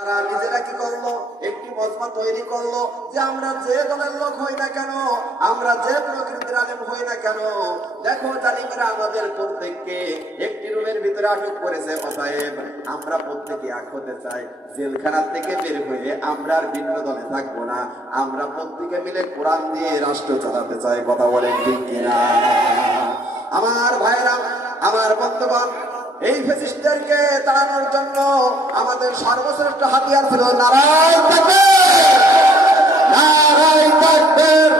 তারা নিজেরা কি করলো, একটি মজমা তৈরি করলো যে আমরা যে দলের লোক হই না কেন, আমরা যে প্রকৃতির আলেম হই না কেন, দেখো জালিমেরা আমাদের প্রত্যেককে একটি রুমের ভিতরে আটক করেছে, অতএব আমরা প্রত্যেকে এক হতে চাই, জেলখানার থেকে বের হয়ে আমরা আর ভিন্ন দলে থাকবো না, আমরা প্রত্যেকে মিলে কোরআন দিয়ে রাষ্ট্র চালাতে চাই। কথা বলেন ঠিক কিনা? আমার ভাইরা, আমার বন্ধুগণ, এই ফ্যাসিস্টদেরকে তাড়ানোর জন্য আমাদের সর্বশ্রেষ্ঠ হাতিয়ার ছিল নারায়ে তাকবীর, নারায়ে তাকবীর।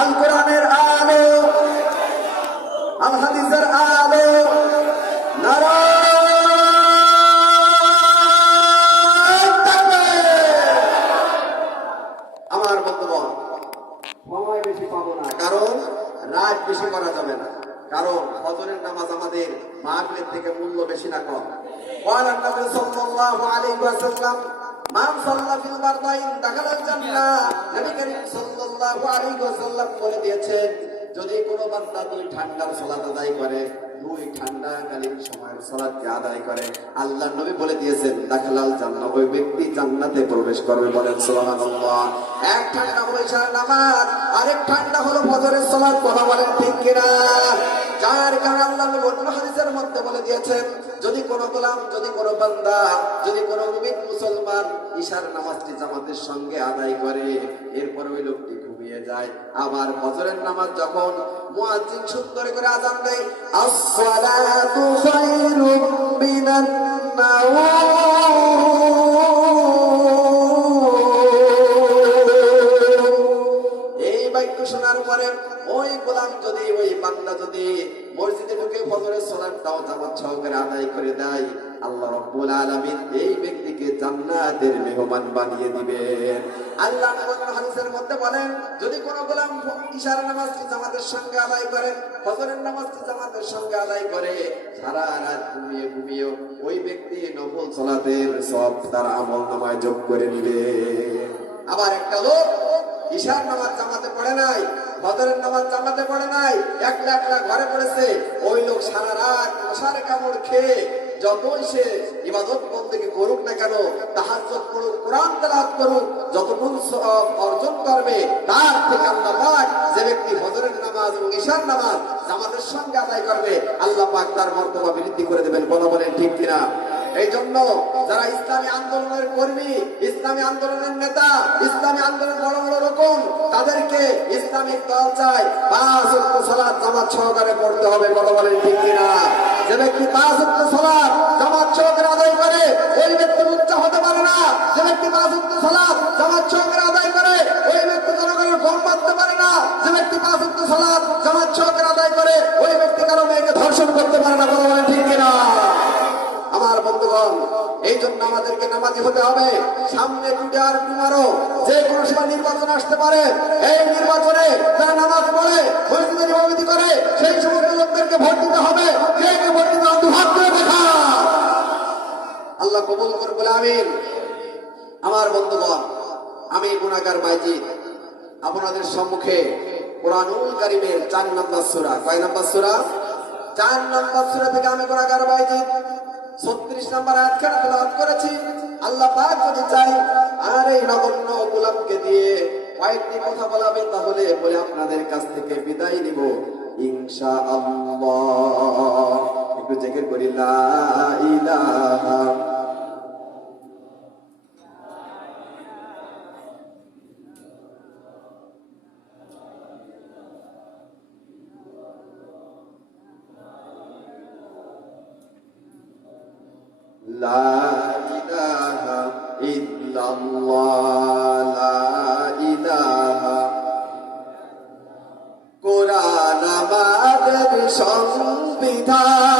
আল কোরআনের আলো, আল হাদিসের আলো, নারায়ে তাকবীর। আমার বন্ধুগণ, সময় বেশি পাবো না, কারণ রাত বেশি করা যাবে না, কারণ ফজরের নামাজ আমাদের মাগরিব থেকে মূল্য বেশি না কম। ওয়ালান নবী সাল্লাল্লাহু আলাইহি ওয়াসাল্লাম মান সাল্লা ফিল বারদাইন দাখালাল জান্নাহ। নবী করিম সাল্লাল্লাহু আলাইহি ওয়াসাল্লাম বলে দিয়েছেন, যদি কোনো বান্দা দুই ঠান্ডার সালাত আদায় করে, দুই ঠান্ডাকালীন সময়ের সালাতকে আদায় করে, আল্লাহর নবী বলে দিয়েছেন দাখালাল জান্নাহ, ওই ব্যক্তি জান্নাতে প্রবেশ করবে। বলেন সুবহানাল্লাহ। এক ঠান্ডা হলো ইশার নামাজ, আরেক ঠান্ডা হলো ফজরের সালাত। কথা বলেন ঠিক কিনা? যার কারণে আল্লাহ অন্য হাদিসের মধ্যে বলে দিয়েছেন, যদি কোনো গোলাম, যদি কোনো বান্দা, যদি কোনো মুমিন মুসলমান ইশার নামাজটি জামাতের সঙ্গে আদায় করে, এরপর ওই লোকটি ঘুমিয়ে যায়, আবার ফজরের নামাজ যখন মুয়াজ্জিন সুন্দর করে আযান দেয়, আসসালাতু খায়রুম মিনান নাওম, এই বাক্য শোনার পরে ওই গোলাম যদি, ওই বান্দা যদি মসজিদে ঢুকে ফজরের সালাতটাও জামাত সহকারে আদায় করে দেয়, আল্লাহ রাব্বুল আলামিন এই ব্যক্তিকে জান্নাতের মেহমান বানিয়ে দিবেন। আল্লাহ হাদিসের মধ্যে বলেন, যদি কোনো গোলাম ইশার নামাজটি জামাতের সঙ্গে আদায় করে, ফজরের নামাজটি জামাতের সঙ্গে আদায় করে, সারা রাত ঘুমিয়ে ঘুমিয়ে ওই ব্যক্তি নফল সালাতের সব তার আমলনামায় যোগ করে নেবে। আবার একটা লোক ইশার নামাজ জামাতে পড়ে নাই, ফজরের নামাজ জামাতে পড়ে নাই, একলা একলা ঘরে পড়েছে, ওই লোক সারা রাত মশার কামড় খেয়ে যতই সে ইবাদত বন্দেগী করুক না কেন, তাহাজ্জুদ করুক, কোরআন তেলাওয়াত করুক, যতটুকু সওয়াব অর্জন করবে, তার থেকে আল্লাহ পাক যে ব্যক্তি ফজরের নামাজ এবং ইশার নামাজ জামাতের সঙ্গে আদায় করবে, আল্লাহ পাক তার মর্তবা বৃদ্ধি করে দেবেন। কথা বলেন ঠিক কিনা? এই জন্য যারা ইসলামী আন্দোলনের কর্মী, ইসলামী আন্দোলনের নেতা, ইসলামী আন্দোলনের বড় বড় রকম, তাদেরকে ইসলামিক দল চায় 5 ওয়াক্ত সালাত জামাত সহকারে পড়তে হবে। কথা বলেন ঠিক কিনা? যে ব্যক্তি 5 ওয়াক্ত সালাত জামাত সহকারে আদায় করে, ওই ব্যক্তি উচ্চ হতে পারে না। যে ব্যক্তি 5 ওয়াক্ত সালাত জামাত সহকারে আদায় করে, ওই ব্যক্তি জনগণের গম বাঁধতে পারে না। যে ব্যক্তি 5 ওয়াক্ত সালাত জামাত সহকারে আদায় করে, ওই ব্যক্তি কারো মেয়েকে ধর্ষণ করতে পারে না। কথা বলেন ঠিক কিনা? আমার বন্ধুগণ, এই জন্য আমাদেরকে নামাজি হতে হবে। সামনে আর টুমারো যে কোনো সময় নির্বাচন আসতে পারে, এই নির্বাচনে যারা নামাজ পড়ে, মসজিদে ইমামতি করে, সেই সমস্ত লোকদেরকে ভোট দিতে হবে। কে কে ভোট দিতে হবে হাত তুলে দেখা। আল্লাহ কবুল করবে, আমিন। আমার বন্ধুগণ, আমি গুনাহগার বাইজিদ আপনাদের সম্মুখে কোরআনুল কারীমের 4 নম্বর সূরা, কয় নম্বর সূরা? 4 নম্বর সূরা থেকে আমি গুনাহগার বাইজিদ 36 নম্বর আয়াতখানা তেলাওয়াত করেছি। আল্লাহ পাক যদি চাই আর এই নগণ্য গোলামকে দিয়ে কয়েকটি কথা বলাবে, তাহলে বলে আপনাদের কাছ থেকে বিদায় নিব ইনশাআল্লাহ। একটু জিকির করি, লা ইলাহা লা ইলাহা ইল্লাল্লাহ, লা ইলাহা। কোরআন আমাদের সংবিধান,